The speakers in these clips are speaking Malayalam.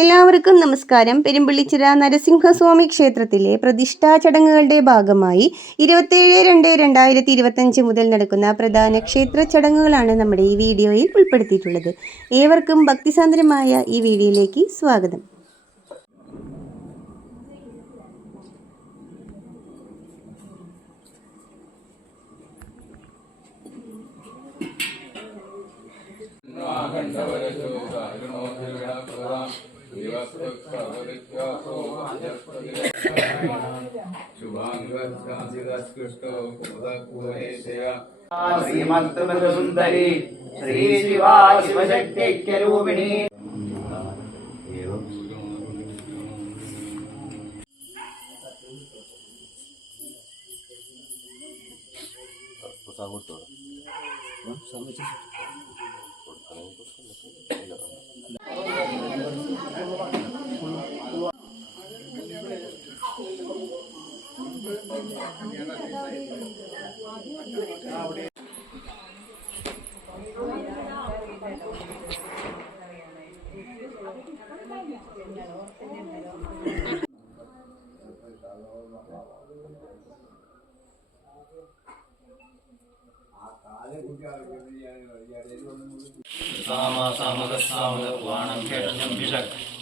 എല്ലാവർക്കും നമസ്കാരം. പെരുമ്പള്ളിച്ചിറ നരസിംഹസ്വാമി ക്ഷേത്രത്തിലെ പ്രതിഷ്ഠാ ചടങ്ങുകളുടെ ഭാഗമായി 27/2/2025 മുതൽ നടക്കുന്ന പ്രധാന ക്ഷേത്ര ചടങ്ങുകളാണ് നമ്മുടെ ഈ വീഡിയോയിൽ ഉൾപ്പെടുത്തിയിട്ടുള്ളത്. ഏവർക്കും ഭക്തിസാന്ദ്രമായ ഈ വീഡിയോയിലേക്ക് സ്വാഗതം. ശ്രീമത്സുന്ദരി ശ്രീ ശിവാ ശിവശക്തിക്യരൂപിണി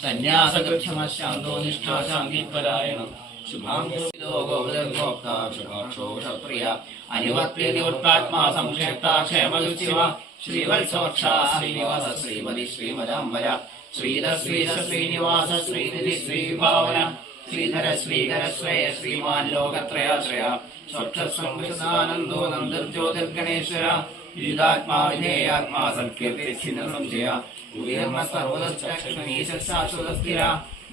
സന്യാസകൃക്ഷമശാന്തോ നിഷ്ഠാശാന്തിപരായണം ശുഭാംഗോപ്രിയ അനുവത്രിനിവൃത്താത്മാ സംക്ഷേപ്ത ക്ഷേമശിവ ശ്രീവത്സോക്ഷാ ശ്രീനിവാസ ശ്രീമതി ശ്രീമദാംബര ശ്രീധർ ശ്രീധർ ശ്രീനിവാസ ശ്രീനിധി ശ്രീഭാവന ശ്രീധര ശ്രീകര ശ്രേയ ശ്രീമാൻ ലോകത്രയാശ്രയ സ്വക്ഷസംവിശദാനന്ദോ നന്ദർജ്യോതിർഗണേശ്വര വിജിതാത്മാ വിധേയാത്മാ സൽകീർത്തിച്ഛിന്ന സംശയ ശാശ്വതസ്ഥിര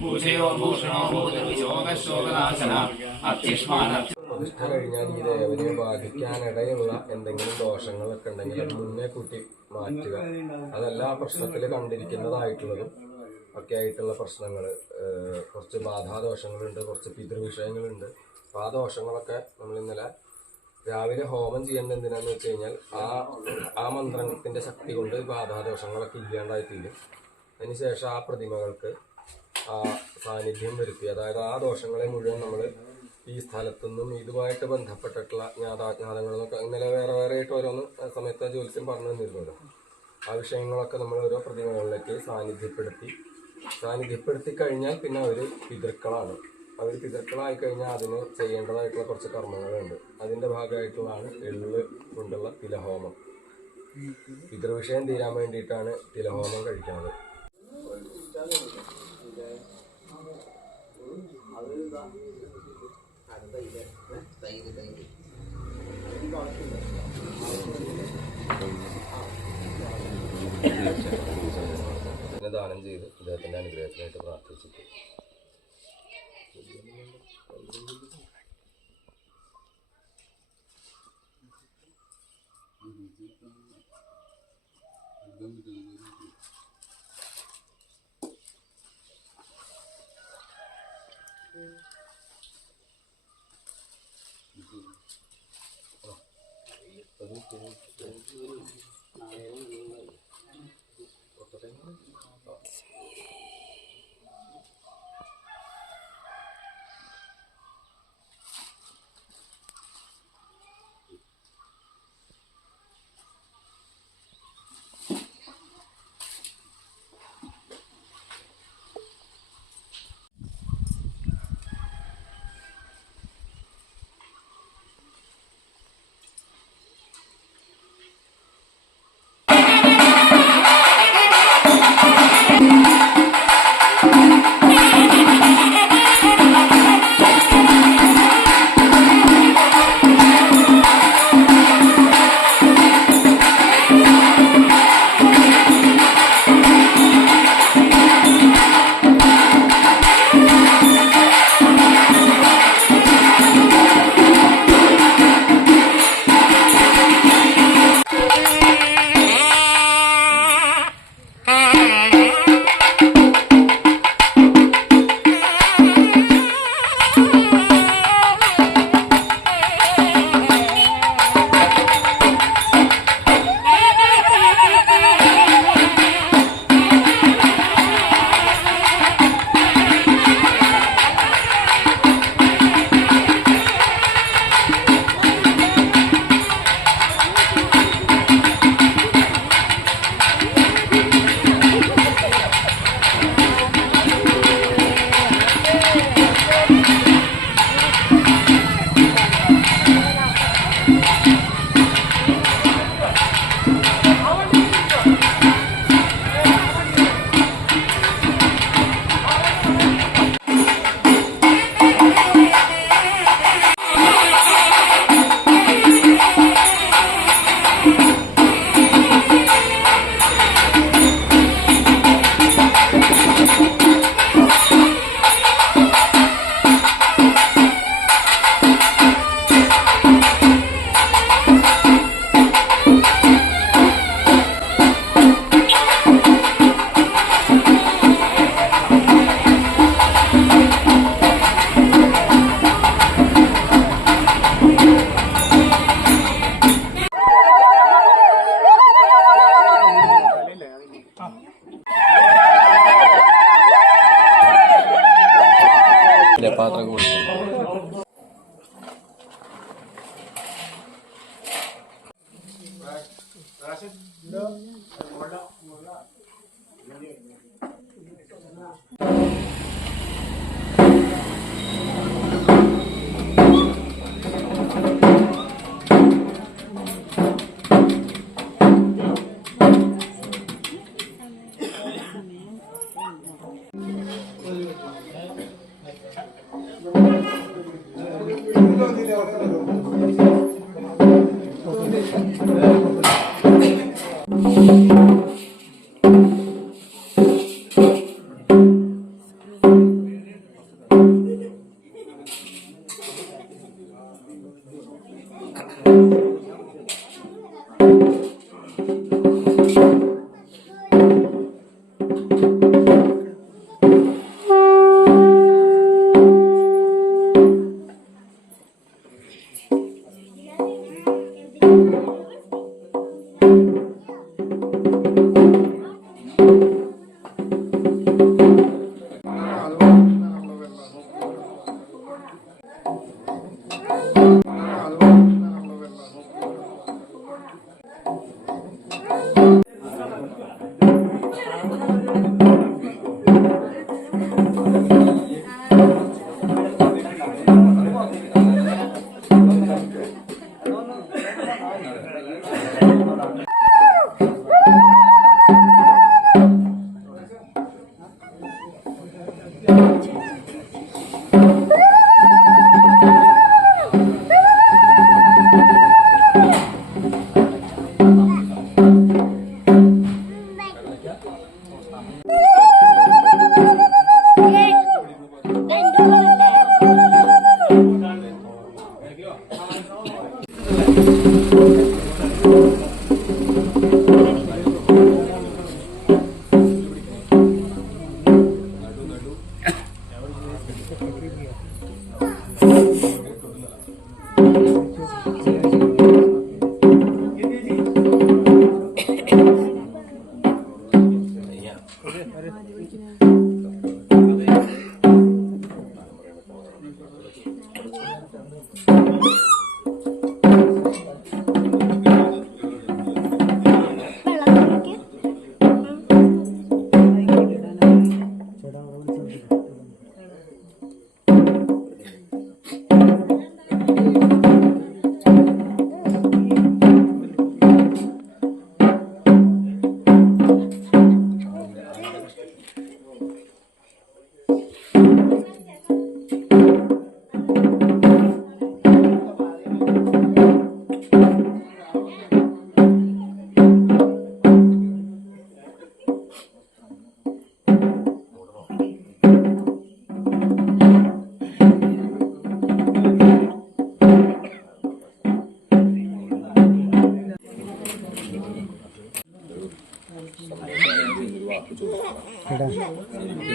ഭൂഷയോ ഭൂഷണോ ഭൂതർവിശോകശോകനാശന അത്യുഷ്മാന. പ്രതിഷ്ഠ കഴിഞ്ഞാൽ ഈ ദേവനെ ബാധിക്കാനിടയുള്ള എന്തെങ്കിലും ദോഷങ്ങളൊക്കെ ഉണ്ടെങ്കിൽ അത് മുന്നേ കൂട്ടി മാറ്റുക. അതെല്ലാ പ്രശ്നത്തിൽ കണ്ടിരിക്കുന്നതായിട്ടുള്ളതും ഒക്കെ ആയിട്ടുള്ള പ്രശ്നങ്ങൾ, കുറച്ച് ബാധാദോഷങ്ങളുണ്ട്, കുറച്ച് പിതൃവിഷയങ്ങളുണ്ട്. അപ്പോൾ ആ ദോഷങ്ങളൊക്കെ നമ്മൾ ഇന്നലെ രാവിലെ ഹോമം ചെയ്യേണ്ട എന്തിനാന്ന് വെച്ച് കഴിഞ്ഞാൽ ആ മന്ത്രത്തിന്റെ ശക്തി കൊണ്ട് ബാധാദോഷങ്ങളൊക്കെ ഇല്ലാണ്ടായി തീരും. അതിനുശേഷം ആ പ്രതിമകൾക്ക് ആ സാന്നിധ്യം വരുത്തി, അതായത് ആ ദോഷങ്ങളെ മുഴുവൻ നമ്മൾ ഈ സ്ഥലത്തുനിന്നും ഇതുമായിട്ട് ബന്ധപ്പെട്ടിട്ടുള്ള ജ്ഞാതാജ്ഞാതങ്ങളെന്നൊക്കെ ഇന്നലെ വേറെ വേറെ ആയിട്ട് ഓരോന്ന് സമയത്ത് ജ്യോത്സ്യം പറഞ്ഞു തന്നിരുന്നല്ലോ. ആ വിഷയങ്ങളൊക്കെ നമ്മൾ ഓരോ പ്രതിമകളിലേക്ക് സാന്നിധ്യപ്പെടുത്തി കഴിഞ്ഞാൽ പിന്നെ അവർ പിതൃക്കളാണ്. അവർ പിതൃക്കളായി കഴിഞ്ഞാൽ അതിന് ചെയ്യേണ്ടതായിട്ടുള്ള കുറച്ച് കർമ്മങ്ങളുണ്ട്. അതിൻ്റെ ഭാഗമായിട്ടുള്ളതാണ് എള്ള് കൊണ്ടുള്ള തിലഹോമം. പിതൃവിഷയം തീരാൻ വേണ്ടിയിട്ടാണ് തിലഹോമം കഴിക്കുന്നത്. ദാനം ചെയ്ത് ഇദ്ദേഹത്തിൻ്റെ അനുഗ്രഹത്തിനായിട്ട് പ്രാർത്ഥിച്ചിട്ട് പാത്രം കൊടുക്കും.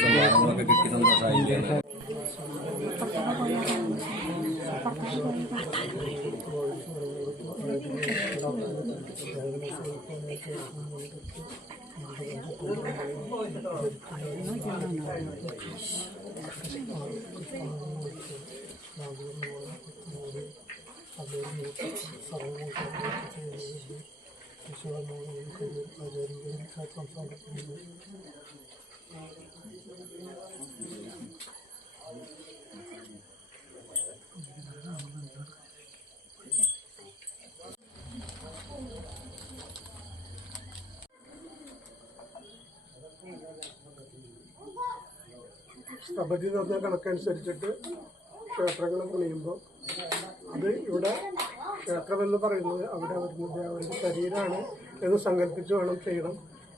സമ്മാനങ്ങളൊക്കെ കിട്ടി സന്തോഷമായില്ലേ? പദ്ധതി നടന്ന കണക്കനുസരിച്ചിട്ട് ക്ഷേത്രങ്ങൾ പണിയുമ്പോൾ അത് ഇവിടെ ക്ഷേത്രമെന്ന് പറയുന്നത് അവിടെ വരുന്നത് അവരുടെ ശരീരമാണ് എന്ന് സങ്കല്പിച്ച് വേണം ചെയ്യണം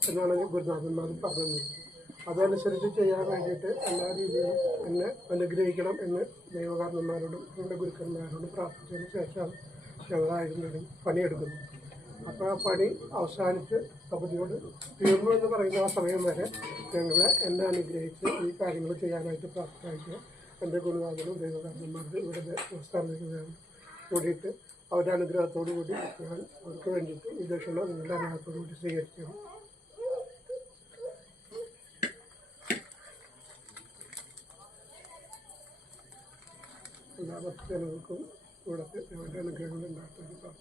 എന്നാണ് ഗുരുനാഥന്മാർ പറഞ്ഞത്. അതനുസരിച്ച് ചെയ്യാൻ വേണ്ടിയിട്ട് എല്ലാ രീതിയിലും എന്നെ അനുഗ്രഹിക്കണം എന്ന് ദൈവകാരണന്മാരോടും നമ്മുടെ ഗുരുക്കന്മാരോടും പ്രാർത്ഥിച്ചതിന് ശേഷം ഞങ്ങളായിരുന്നാലും പണിയെടുക്കുന്നു. അപ്പോൾ ആ പണി അവസാനിച്ച് പദ്ധതിയോട് തീർന്നു എന്ന് പറയുന്ന ആ സമയം വരെ എന്നെ അനുഗ്രഹിച്ച് ഈ കാര്യങ്ങൾ ചെയ്യാനായിട്ട് പ്രാപ്തമായിട്ട് എൻ്റെ ഗുരുനാഥനും ദൈവകാരണന്മാർക്ക് ഇവിടെ സ്ഥാപിക്കുന്നതാണ് കൂടിയിട്ട് അവരുടെ അനുഗ്രഹത്തോടു കൂടി ഞാൻ അവർക്ക് വേണ്ടിയിട്ട് ഈ ദക്ഷിണ നിങ്ങളുടെ അനുഗ്രഹത്തോടു കൂടി സ്വീകരിക്കണം. എല്ലാ ഭക്തജനങ്ങൾക്കും ഇവിടുത്തെ ദൈവയുടെ അനുഗ്രഹങ്ങൾ ഉണ്ടാകുന്നത്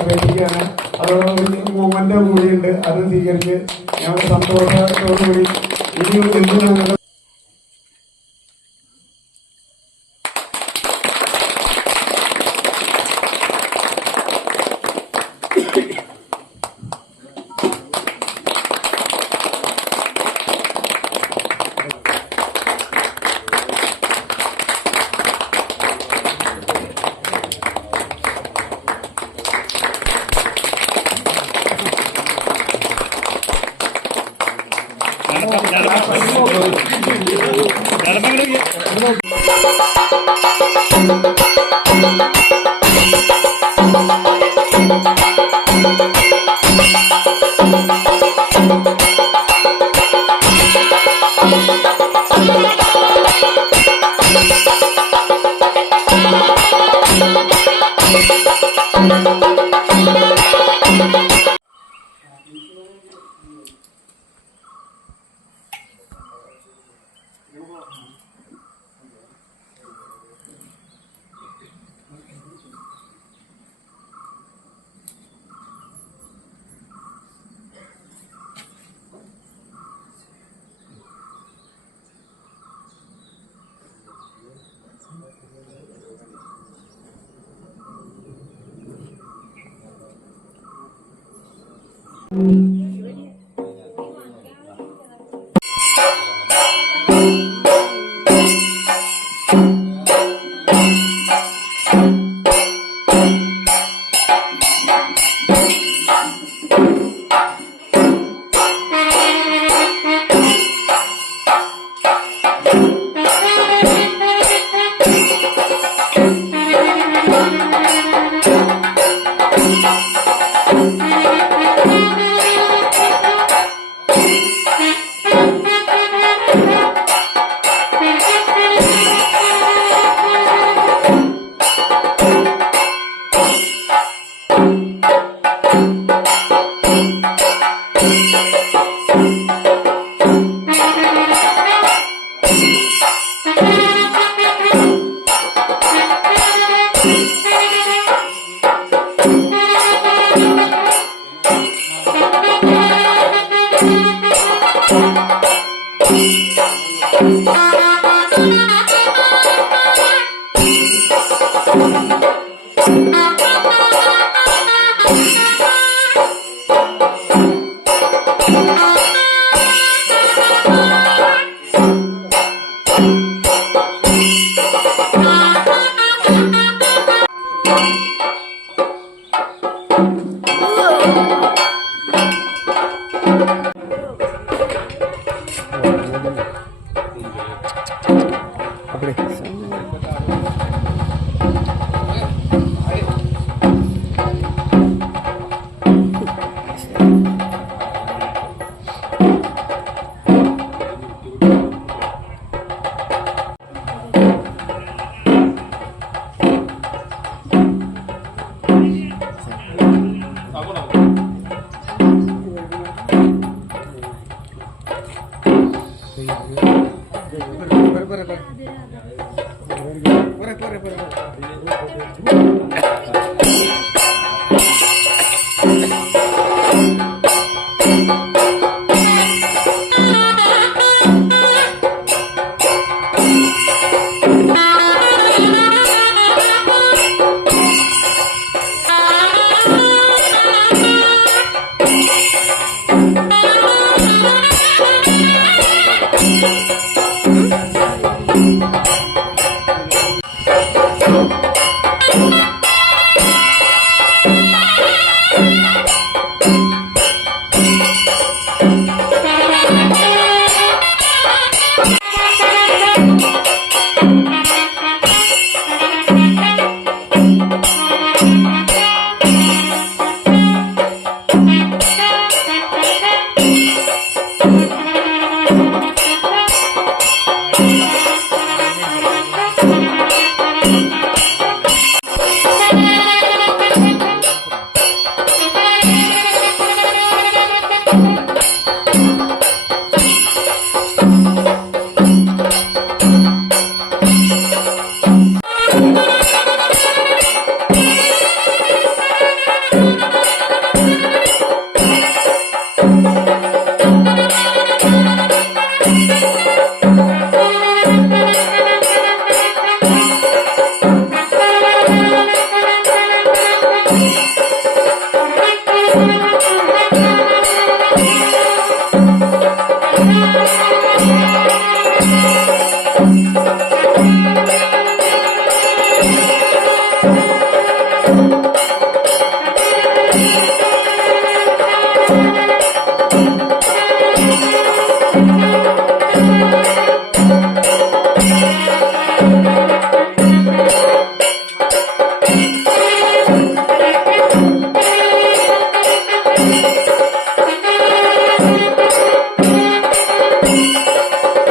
അറിയിക്കുകയാണ്. അതോടൊപ്പം മൂവ്മെന്റ് കൂടിയുണ്ട്, അത് സ്വീകരിച്ച് ഞങ്ങളുടെ സന്തോഷത്തോടുകൂടി ഇനിയും എന്ത് ഞങ്ങളുടെ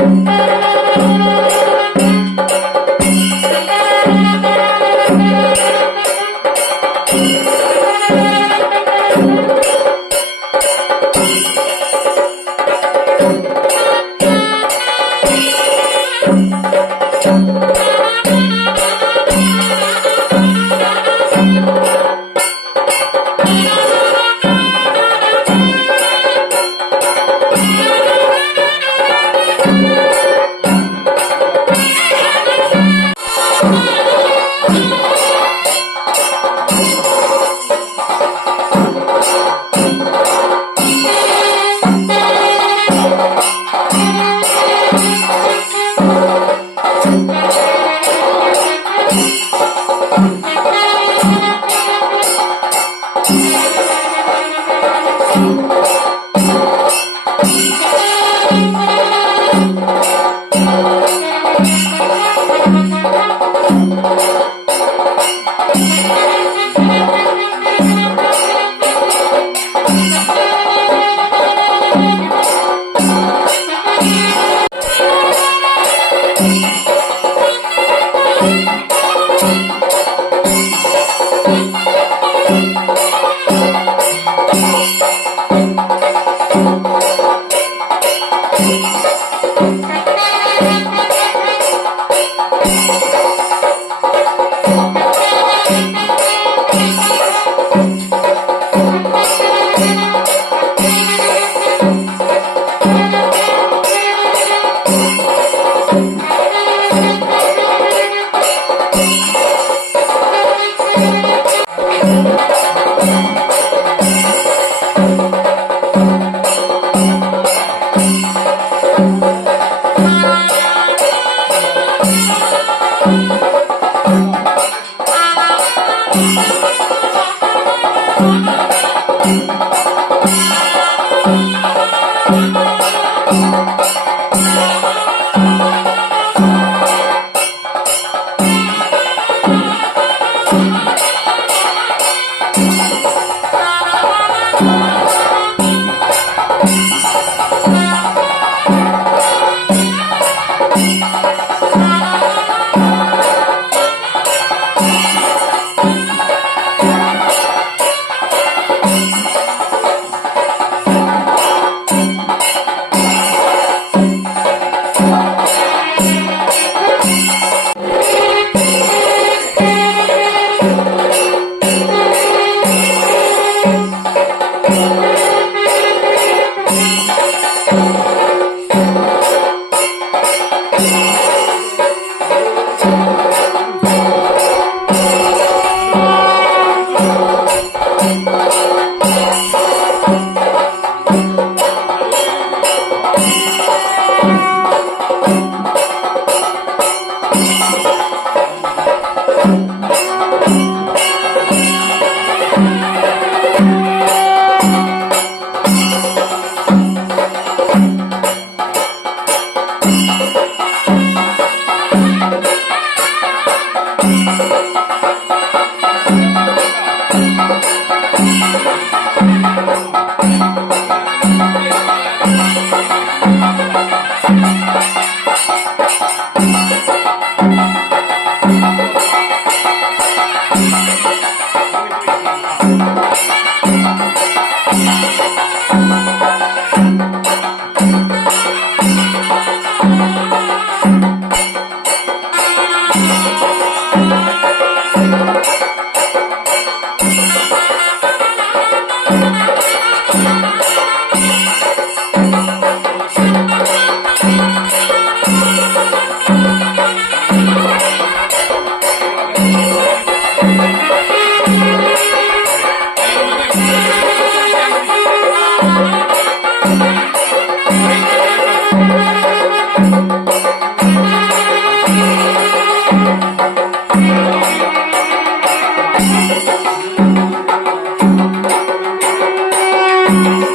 Thank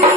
you.